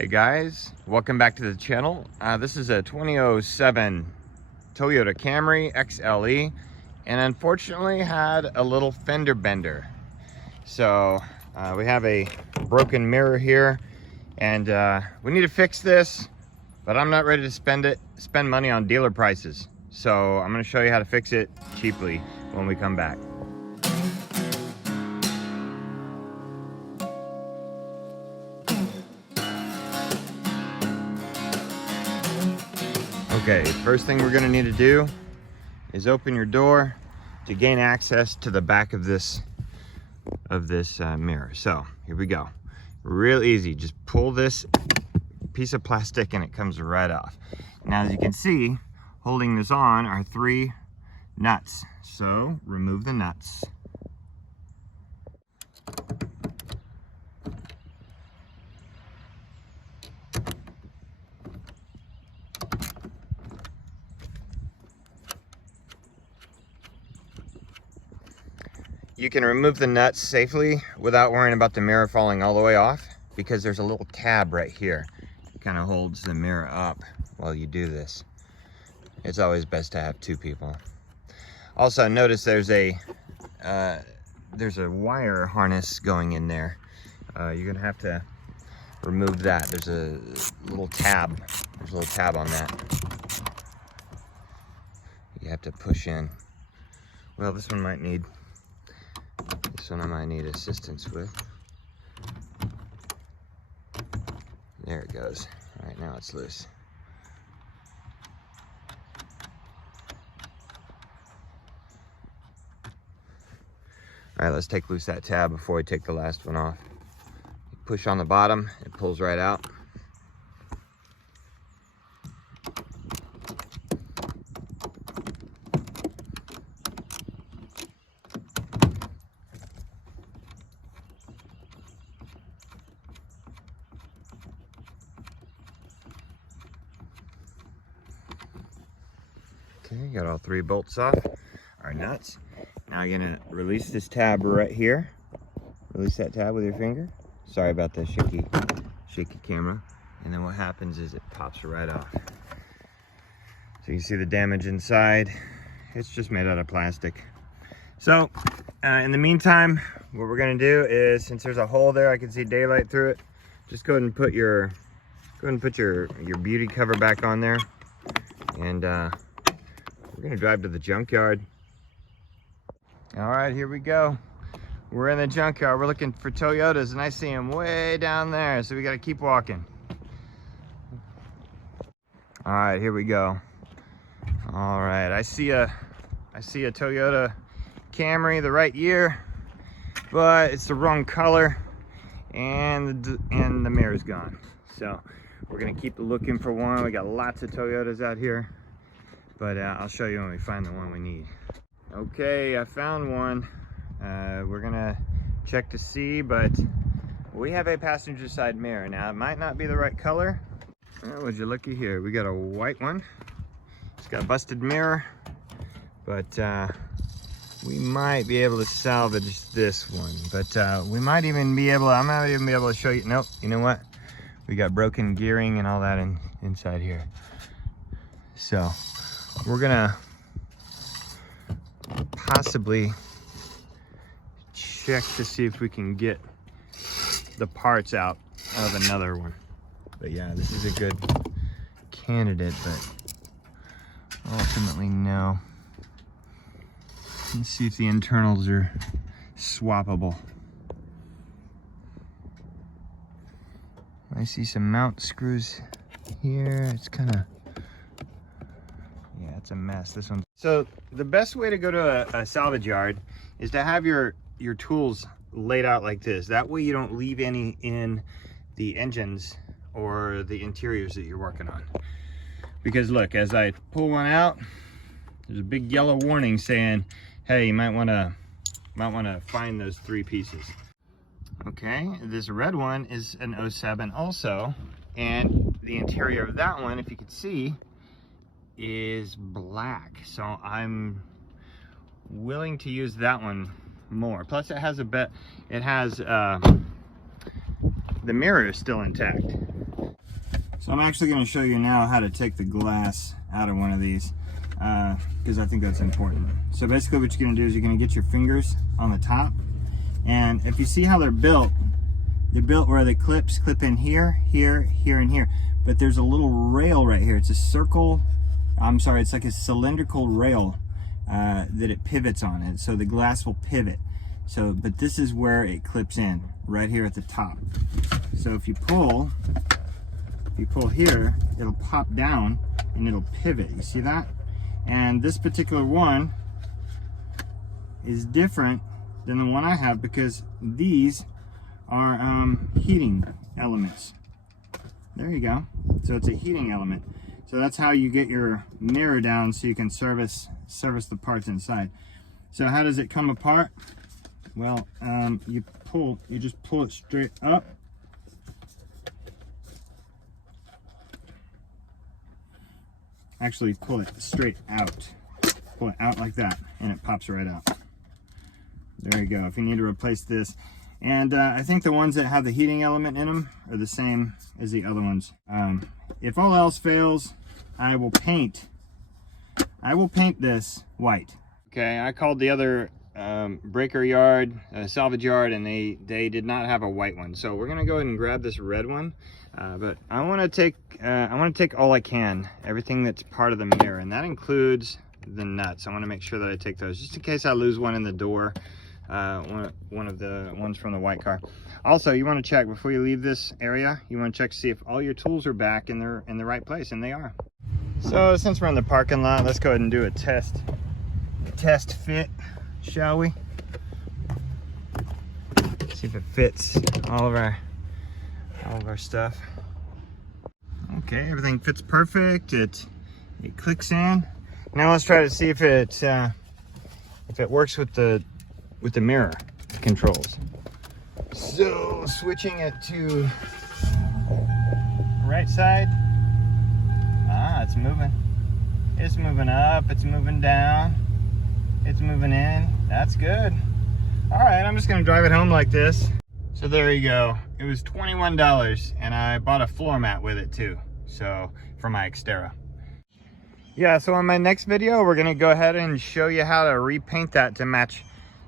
Hey guys, welcome back to the channel. This is a 2007 Toyota Camry XLE, and unfortunately had a little fender bender. So we have a broken mirror here, and we need to fix this, but I'm not ready to spend money on dealer prices. So I'm going to show you how to fix it cheaply when we come back. Okay, first thing we're going to need to do is open your door to gain access to the back of this mirror. So here we go. Real easy. Just pull this piece of plastic and it comes right off. Now, as you can see, holding this on are 3 nuts. So remove the nuts. You can remove the nuts safely without worrying about the mirror falling all the way off, because there's a little tab right here. It kind of holds the mirror up while you do this. It's always best to have 2 people. Also, notice there's a wire harness going in there. You're gonna have to remove that. There's a little tab. There's a little tab on that. You have to push in. Well, this one I might need assistance with. There it goes. All right, now it's loose. All right, let's take loose that tab before we take the last one off. Push on the bottom, it pulls right out. Okay, got all 3 bolts off, our nuts. Now you're gonna release this tab right here. Release that tab with your finger. Sorry about the shaky camera. And then what happens is it pops right off. So you can see the damage inside. It's just made out of plastic. So in the meantime, what we're gonna do is, since there's a hole there, I can see daylight through it. Just go ahead and put your beauty cover back on there, and we're gonna drive to the junkyard. All right, here we go. We're in the junkyard. We're looking for Toyotas, and I see them way down there, so we gotta keep walking. All right, here we go. All right, I see a Toyota Camry, the right year, but it's the wrong color, and the mirror's gone. So we're gonna keep looking for one. We got lots of Toyotas out here, but I'll show you when we find the one we need. Okay, I found one. We're gonna check to see, but we have a passenger side mirror. Now, it might not be the right color. Well, would you looky here, we got a white one. It's got a busted mirror, but we might be able to salvage this one. But we might even be able, I might even be able to show you, nope, you know what? We got broken gearing and all that inside here. So we're gonna possibly check to see if we can get the parts out of another one. But yeah, this is a good candidate, but ultimately no. Let's see if the internals are swappable. I see some mount screws here. It's kind of, yeah, it's a mess, this one. So the best way to go to a salvage yard is to have your tools laid out like this. That way you don't leave any in the engines or the interiors that you're working on. Because look, as I pull one out, there's a big yellow warning saying, hey, you might want to find those 3 pieces. Okay, this red one is an 07 also, and the interior of that one, if you could see, is black. So I'm willing to use that one more. Plus it has the mirror is still intact. So I'm actually going to show you now how to take the glass out of one of these, because I think that's important. So basically what you're going to do is you're going to get your fingers on the top, and if you see how they're built where the clips clip in here, here, here, and here. But there's a little rail right here. It's a circle, it's like a cylindrical rail that it pivots on it. So the glass will pivot. So, but this is where it clips in, right here at the top. So if you pull here, it'll pop down and it'll pivot. You see that? And this particular one is different than the one I have because these are heating elements. There you go. So it's a heating element. So that's how you get your mirror down so you can service the parts inside. So how does it come apart? Well, you just pull it straight up. Actually, pull it straight out. Pull it out like that, and it pops right out. There you go. If you need to replace this. And I think the ones that have the heating element in them are the same as the other ones. If all else fails, I will paint this white. Okay, I called the other breaker yard, salvage yard, and they did not have a white one. So we're gonna go ahead and grab this red one. But I want to take all I can, everything that's part of the mirror, and that includes the nuts. I want to make sure that I take those, just in case I lose one in the door, one of the ones from the white car. Also, you want to check before you leave this area. You want to check to see if all your tools are back and they're in the right place, and they are. So since we're in the parking lot, let's go ahead and do a test fit, shall we? See if it fits all of our stuff. Okay, everything fits perfect. It clicks in. Now let's try to see if it works with the mirror controls. So switching it to right side. It's moving. It's moving up. It's moving down. It's moving in. That's good. All right, I'm just gonna drive it home like this. So there you go. It was $21, and I bought a floor mat with it too. So for my Xterra. Yeah, so in my next video, we're gonna go ahead and show you how to repaint that to match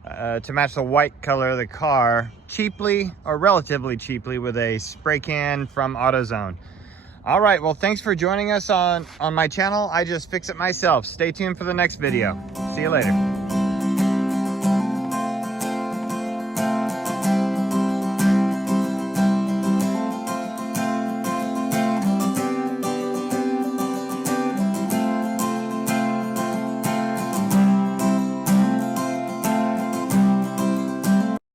the white color of the car cheaply, or relatively cheaply, with a spray can from AutoZone. All right, well, thanks for joining us on my channel. I just fix it myself. Stay tuned for the next video. See you later.